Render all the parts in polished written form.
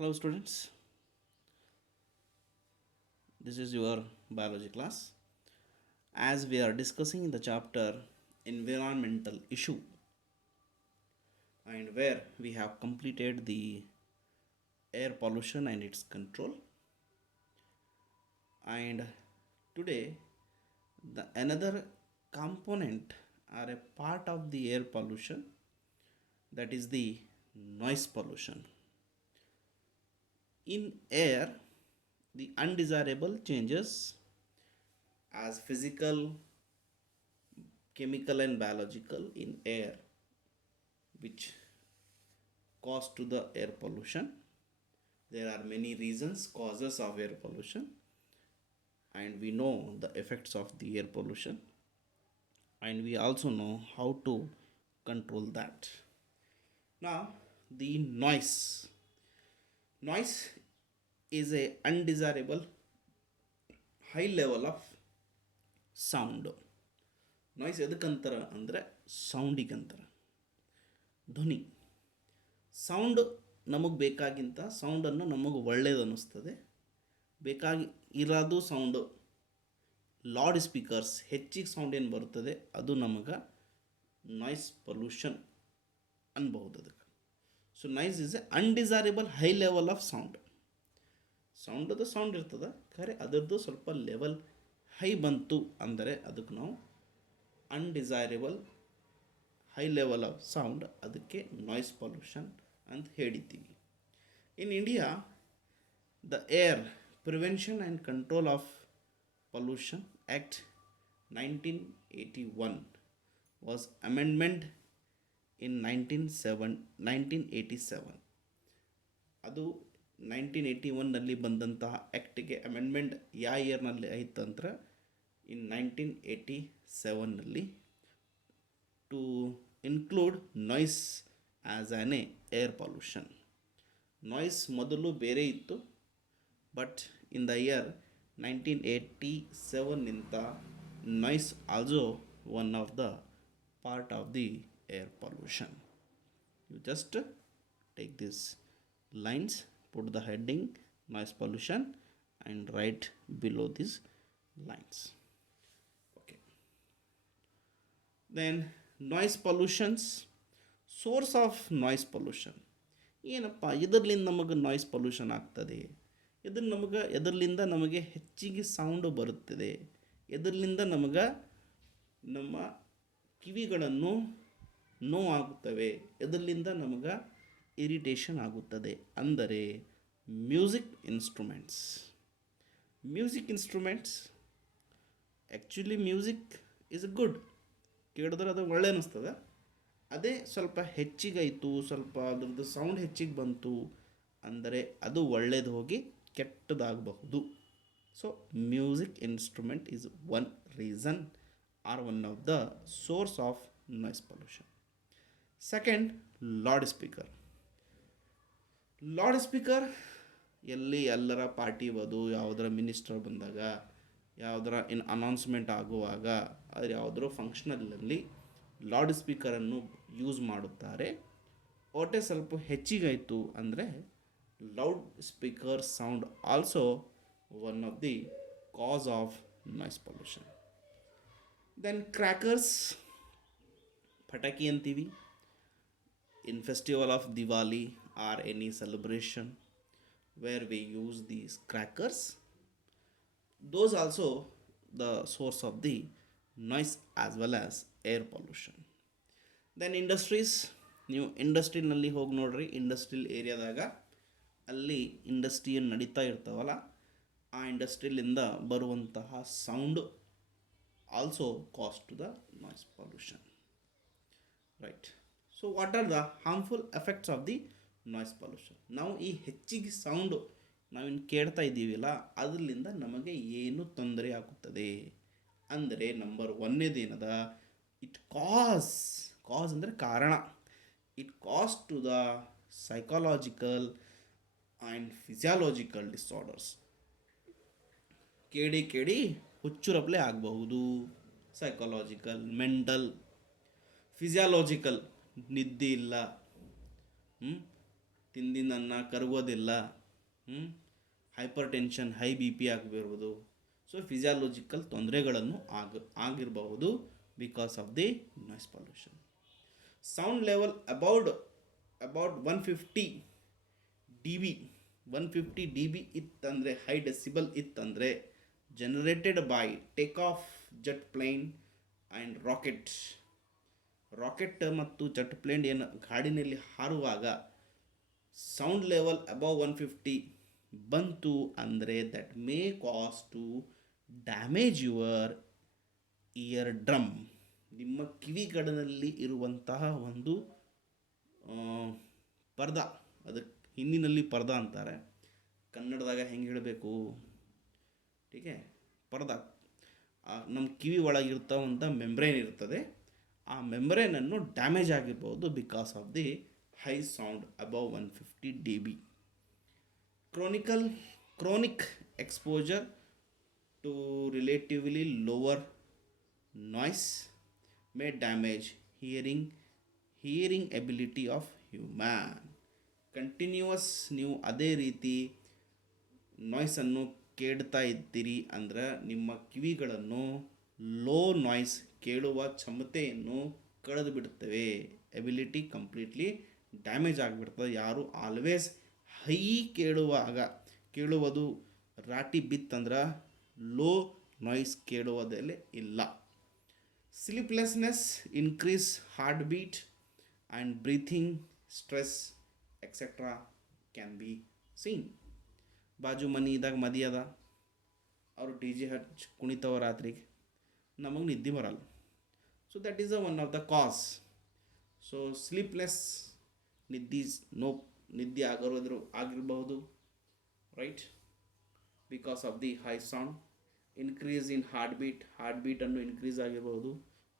Hello, students. This is your biology class. As we are discussing in the chapter environmental issue, and where we have completed the air pollution and its control, and today the another component or a part of the air pollution, that is the noise pollution. In air, the undesirable changes as physical, chemical and biological in air which cause to the air pollution. There are many reasons, causes of air pollution, and we know the effects of the air pollution, and we also know how to control that. Now, the noise is a undesirable high level of sound. Noise ಎದಕ್ಕಂತಾರ ಅಂದರೆ ಸೌಂಡಿಗಂತಾರ, ಧ್ವನಿ. Sound ನಮಗೆ ಬೇಕಾಗಿಂತ ಸೌಂಡನ್ನು ನಮಗೆ ಒಳ್ಳೆಯದು ಅನ್ನಿಸ್ತದೆ. ಬೇಕಾಗಿ ಇರೋದು ಸೌಂಡು ಲೌಡ್ ಸ್ಪೀಕರ್ಸ್ ಹೆಚ್ಚಿಗೆ ಸೌಂಡ್ ಏನು ಬರ್ತದೆ ಅದು ನಮಗೆ ನಾಯ್ಸ್ ಪೊಲ್ಯೂಷನ್ ಅನ್ಬಹುದು. ಅದಕ್ಕೆ so noise is a undesirable high level of sound. ಸೌಂಡದು ಸೌಂಡ್ ಇರ್ತದೆ, ಖರೆ ಅದರದ್ದು ಸ್ವಲ್ಪ ಲೆವೆಲ್ ಹೈ ಬಂತು ಅಂದರೆ ಅದಕ್ಕೆ ನಾವು undesirable high level of sound, ಅದಕ್ಕೆ ನಾಯ್ಸ್ ಪೊಲ್ಯೂಷನ್ ಅಂತ ಹೇಳಿದ್ದೀವಿ. In India, the air prevention and control of pollution act 1981 was amendment in 1987. ಅದು 1981ನಲ್ಲಿ ಬಂದಂತಹ ಆ್ಯಕ್ಟಿಗೆ ಅಮೆಂಡ್ಮೆಂಟ್ ಯಾವ ಇಯರ್ನಲ್ಲಿ ಆಯ್ತಂದ್ರೆ ಇನ್ 1987ನಲ್ಲಿ, to include noise as an a air pollution. Noise ಮೊದಲು ಬೇರೆ ಇತ್ತು, ಬಟ್ ಇನ್ ದ ಇಯರ್ 1987ನಿಂದ noise also one of the part of the air pollution. You just take this lines, put the heading noise pollution and write below these lines. Okay, then noise pollutions, source of noise pollution. ಏನಪ್ಪ ಇದರ್ಲಿಂದ ನಮಗೆ noise pollution ಆಗ್ತದೆ, ಎದರ್ಲಿಂದ ನಮಗೆ ಹೆಚ್ಚಿಗೆ sound ಬರುತ್ತದೆ, ಎದರ್ಲಿಂದ ನಮಗೆ ನಮ್ಮ ಕಿವಿಗಳನ್ನು ನೋವಾಗುತ್ತವೆ, ಎದರ್ಲಿಂದ ನಮಗೆ irritation ಆಗುತ್ತದೆ ಅಂದರೆ music instruments. Actually music is good, ಕೇಳಿದ್ರೆ ಅದು ಒಳ್ಳೆ ಅನ್ನಿಸ್ತದೆ. ಅದೇ ಸ್ವಲ್ಪ ಹೆಚ್ಚಿಗಾಯಿತು, ಸ್ವಲ್ಪ ಅದ್ರದ್ದು ಸೌಂಡ್ ಹೆಚ್ಚಿಗೆ ಬಂತು ಅಂದರೆ ಅದು ಒಳ್ಳೇದು ಹೋಗಿ ಕೆಟ್ಟದಾಗಬಹುದು. So music instrument is one reason or one of the source of noise pollution. Second, loud speaker. ಎಲ್ಲಿ ಎಲ್ಲರ ಪಾರ್ಟಿ ಬದು, ಯಾವುದರ ಮಿನಿಸ್ಟರ್ ಬಂದಾಗ, ಯಾವುದರ ಅನೌನ್ಸ್ಮೆಂಟ್ ಆಗುವಾಗ, ಅದು ಯಾವುದರ ಫಂಕ್ಷನಲ್ಲಿ ಲೌಡ್ ಸ್ಪೀಕರನ್ನು ಯೂಸ್ ಮಾಡುತ್ತಾರೆ. ಓಟೆ ಸ್ವಲ್ಪ ಹೆಚ್ಚಿಗಾಯಿತು ಅಂದರೆ loud speaker sound also one of the cause of noise pollution. Then crackers, ಪಟಾಕಿ ಅಂತೀವಿ. In festival of Diwali or any celebration where we use these crackers, those also the source of the noise as well as air pollution. Then industries, ನೀವು ಇಂಡಸ್ಟ್ರಿನಲ್ಲಿ ಹೋಗಿ ನೋಡ್ರಿ, industrial ಏರಿಯಾದಾಗ ಅಲ್ಲಿ ಇಂಡಸ್ಟ್ರಿಯನ್ನು ನಡೀತಾ ಇರ್ತಾವಲ್ಲ, ಆ ಇಂಡಸ್ಟ್ರಿಯಲಿಂದ ಬರುವಂತಹ sound also cause to the noise pollution, right. So what are the harmful effects of the noise pollution? ನಾವು ಈ ಹೆಚ್ಚಿಗೆ ಸೌಂಡು ನಾವಿನ್ನು ಕೇಳ್ತಾ ಇದ್ದೀವಿಲ್ಲ, ಅದರಿಂದ ನಮಗೆ ಏನು ತೊಂದರೆ ಆಗುತ್ತದೆ ಅಂದರೆ ನಂಬರ್ ಒಂದೇದೇನದ, ಇಟ್ ಕಾಸ್ ಅಂದರೆ ಕಾರಣ, it cause to the psychological and physiological disorders. ಕೇಳಿ ಹುಚ್ಚುರಪ್ಲೆ ಆಗಬಹುದು. ಸೈಕಾಲಜಿಕಲ್, ಮೆಂಟಲ್, ಫಿಸಿಯಾಲಜಿಕಲ್, ನಿದ್ದೆ ಇಲ್ಲ, ತಿಂದಿದ್ದನ್ನು ಕರಗೋದಿಲ್ಲ, hypertension, high B P ಆಗಿರ್ಬೋದು. ಸೊ ಫಿಸಿಯಾಲಜಿಕಲ್ ತೊಂದರೆಗಳನ್ನು ಆಗಿರಬಹುದು because of the noise pollution. Sound level about 150 D B 150 D B ಇತ್ತಂದರೆ, ಹೈ ಡೆಸಿಬಲ್ ಇತ್ತಂದರೆ, generated by take off jet plane and rocket ಮತ್ತು ಜೆಟ್ ಪ್ಲೇನ್ ಏನು ಗಾಡಿನಲ್ಲಿ ಹಾರುವಾಗ sound level above 150 ಬಂತು ಅಂದರೆ that may cause to damage your eardrum. ನಿಮ್ಮ ಕಿವಿಗಡನಲ್ಲಿ ಇರುವಂತಹ ಒಂದು ಪರ್ದ, ಅದಕ್ಕೆ ಹಿಂದಿನಲ್ಲಿ ಪರ್ದ ಅಂತಾರೆ, ಕನ್ನಡದಾಗ ಹೆಂಗೆ ಹೇಳಬೇಕು, ಟೀಕೆ ಪರ್ದ, ನಮ್ಮ ಕಿವಿ ಒಳಗಿರ್ತವಂಥ ಮೆಂಬ್ರೇನ್ ಇರ್ತದೆ, ಆ ಮೆಂಬ್ರೇನನ್ನು ಡ್ಯಾಮೇಜ್ ಆಗಿರ್ಬೋದು because of the high sound above 150 D B. Chronic exposure to relatively lower noise may damage hearing ability of human. Continuous ನೀವು ಅದೇ ರೀತಿ ನಾಯ್ಸನ್ನು ಕೇಳ್ತಾ ಇದ್ದೀರಿ ಅಂದ್ರೆ ನಿಮ್ಮ ಕಿವಿಗಳನ್ನು ಲೋ ನಾಯ್ಸ್ ಕೇಳುವ ಕ್ಷಮತೆಯನ್ನು ಕಳೆದು ಬಿಡುತ್ತವೆ. ಎಬಿಲಿಟಿ ಕಂಪ್ಲೀಟ್ಲಿ ಡ್ಯಾಮೇಜ್ ಆಗಿಬಿಡ್ತದೆ. ಯಾರು ಆಲ್ವೇಸ್ ಹೈ ಕೇಳುವುದು ರಾಟಿ ಬಿತ್ತಂದ್ರೆ ಲೋ ನಾಯ್ಸ್ ಕೇಳುವುದಲ್ಲೇ ಇಲ್ಲ. Sleeplessness, increase heart beat and breathing, stress etcetera can be seen. ಬಾಜು ಮನೆ ಇದ್ದಾಗ ಮದಿ ಅದ, ಅವರು ಡಿ ಜೆ ಹಚ್ಚಿ ಕುಣಿತವ ರಾತ್ರಿಗೆ, ನಮಗೆ ನಿದ್ದೆ ಬರಲ್ಲ. So that is one of the cause. So sleepless, ನಿದ್ದೆ ಆಗಿರಬಹುದು, right, because of the high sound. Increase in heart ಬೀಟನ್ನು ಇನ್ಕ್ರೀಸ್ ಆಗಿರಬಹುದು,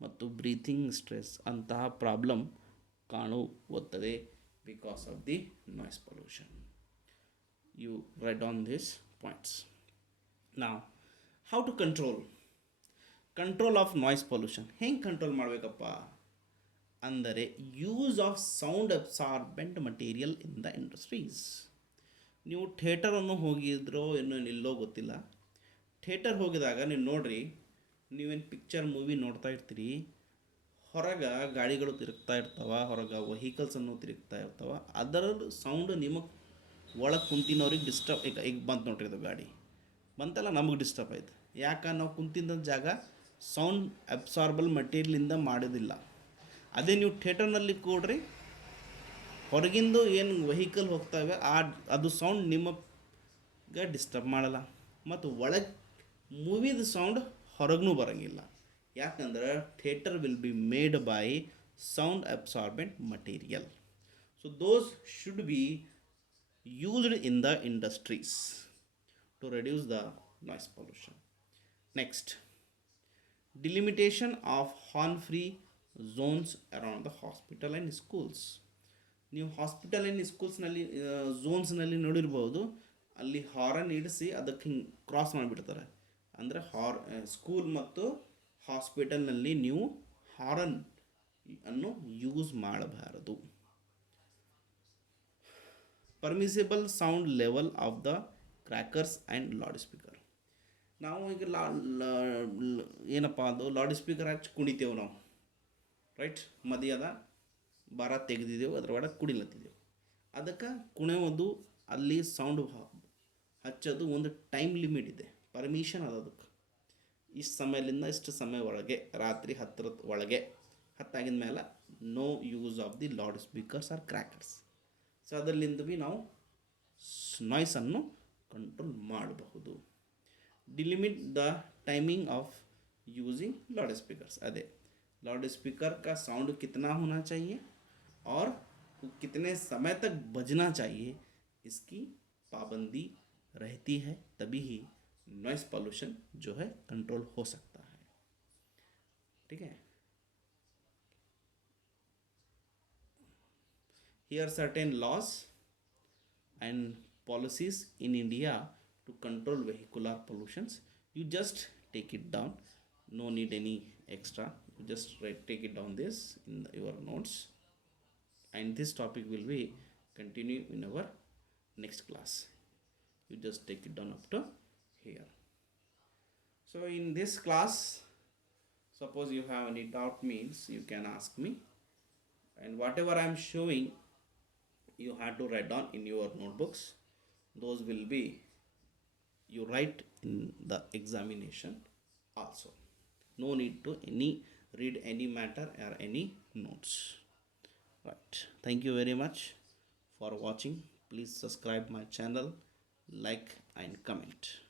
ಮತ್ತು ಬ್ರೀಥಿಂಗ್ ಸ್ಟ್ರೆಸ್ ಅಂತಹ ಪ್ರಾಬ್ಲಮ್ ಕಾಣುತ್ತದೆ because of the noise pollution. You write on this points. ನಾವು how to control of noise pollution. ಹೆಂಗೆ control ಮಾಡಬೇಕಪ್ಪ ಅಂದರೆ use of sound absorbent material in the industries. ನೀವು ಥಿಯೇಟರನ್ನು ಹೋಗಿದ್ರೋ ಇನ್ನೋ ಗೊತ್ತಿಲ್ಲ, ಥಿಯೇಟರ್ ಹೋಗಿದಾಗ ನೀವು ನೋಡ್ರಿ, ನೀವೇನು ಪಿಕ್ಚರ್ ಮೂವಿ ನೋಡ್ತಾ ಇರ್ತೀರಿ, ಹೊರಗೆ ಗಾಡಿಗಳು ತಿರುಗ್ತಾ ಇರ್ತಾವೆ, ಹೊರಗೆ ವೆಹಿಕಲ್ಸನ್ನು ತಿರುಗ್ತಾ ಇರ್ತಾವೆ, ಅದರ ಸೌಂಡ್ ನಿಮಗೆ ಒಳಗೆ ಕುಂತಿನವ್ರಿಗೆ ಡಿಸ್ಟರ್ಬ್. ಈಗ ಬಂತು ನೋಡ್ರಿ, ಅದು ಗಾಡಿ ಬಂತಲ್ಲ, ನಮಗೆ ಡಿಸ್ಟರ್ಬ್ ಆಯ್ತು. ಯಾಕೆ ನಾವು ಕುಂತಿದ್ದ ಜಾಗ ಸೌಂಡ್ ಅಬ್ಸಾರ್ಬಲ್ ಮಟೀರಿಯಲಿಂದ ಮಾಡೋದಿಲ್ಲ. ಅದೇ ನೀವು ಥಿಯೇಟರ್ನಲ್ಲಿ ಕೂಡ್ರಿ, ಹೊರಗಿಂದು ಏನು ವೆಹಿಕಲ್ ಹೋಗ್ತವೆ ಅದು ಸೌಂಡ್ ನಿಮಗೆ ಡಿಸ್ಟರ್ಬ್ ಮಾಡಲ್ಲ, ಮತ್ತು ಒಳಗೆ ಮೂವಿದ ಸೌಂಡ್ ಹೊರಗೂ ಬರೋಂಗಿಲ್ಲ. ಯಾಕಂದ್ರೆ theatre will be made by sound absorbent material. So those should be used in the industries to reduce the noise pollution. Next, delimitation of horn-free zones around the hospital and schools. ನೀವು hospital and ಸ್ಕೂಲ್ಸ್ನಲ್ಲಿ ಝೋನ್ಸ್ನಲ್ಲಿ ನೋಡಿರ್ಬೋದು, ಅಲ್ಲಿ horn ಇಡಿಸಿ ಅದಕ್ಕೆ ಹಿಂಗೆ cross ಮಾಡಿಬಿಡ್ತಾರೆ. ಅಂದರೆ school ಮತ್ತು ಹಾಸ್ಪಿಟಲ್ನಲ್ಲಿ ನೀವು horn ಅನ್ನು ಯೂಸ್ ಮಾಡಬಾರದು. Permissible sound level of the crackers and loud speaker. ನಾವು ಈಗ ಏನಪ್ಪ ಅದು ಲೌಡ್ ಸ್ಪೀಕರ್ ಹಚ್ಚಿ ಕುಣಿತೇವೆ ನಾವು, ರೈಟ್, ಮದಿಯದ ಬಾರ ತೆಗೆದಿದ್ದೆವು, ಅದರೊಳಗೆ ಕುಡಿಲತ್ತಿದ್ದೆವು. ಅದಕ್ಕೆ ಕುಣಿಯೋದು, ಅಲ್ಲಿ ಸೌಂಡ್ ಹಚ್ಚೋದು ಒಂದು ಟೈಮ್ ಲಿಮಿಟ್ ಇದೆ, ಪರ್ಮಿಷನ್ ಅದ ಅದಕ್ಕೆ. ಇಷ್ಟು ಸಮಯದಿಂದ ಇಷ್ಟು ಸಮಯ ಒಳಗೆ, ರಾತ್ರಿ 10 ಒಳಗೆ, 10 ಆಗಿದ ಮೇಲೆ no use of the loud speakers or crackers. So ಅದರಲ್ಲಿಂದ ಭೀ ನಾವು ನಾಯ್ಸನ್ನು ಕಂಟ್ರೋಲ್ ಮಾಡಬಹುದು. Delimit the timing of using loud speakers. अदे लाउड स्पीकर का साउंड कितना होना चाहिए और कितने समय तक बजना चाहिए, इसकी पाबंदी रहती है, तभी ही नॉइस पॉल्यूशन जो है कंट्रोल हो सकता है. ठीक है. Here certain laws and policies in India to control vehicular pollutions. You just take it down, no need any extra, you just take it down this in your notes, and this topic will be continue in our next class. You just take it down up to here. So in this class, suppose you have any doubt means you can ask me, and whatever I am showing you have to write down in your notebooks. Those will be you write in the examination also. No need to any read any matter or any notes. Right. Thank you very much for watching. Please subscribe my channel, like and comment.